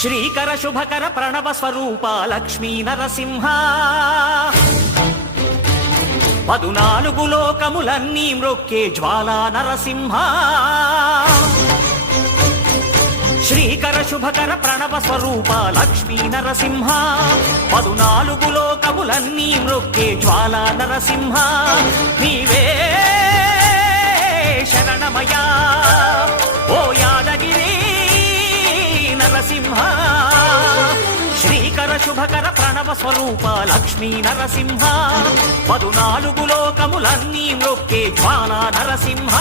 శ్రీకర శుభకర ప్రణవ స్వరూప లక్ష్మీ నరసింహ 14 లోకములన్నీ మ్రొక్కే జ్వాలా నరసింహ శ్రీకర శుభకర ప్రణవ స్వరూప లక్ష్మీ నరసింహ 14 లోకములన్నీ మ్రొక్కే జ్వాలా నరసింహ నీవే శరణమయా ఓ యాదగిరి నరసింహ శ్రీకర శుభకర ప్రణవ స్వరూప లక్ష్మీ నరసింహ 14 లోకములన్నీ మ్రొక్కే జ్వాలా నరసింహ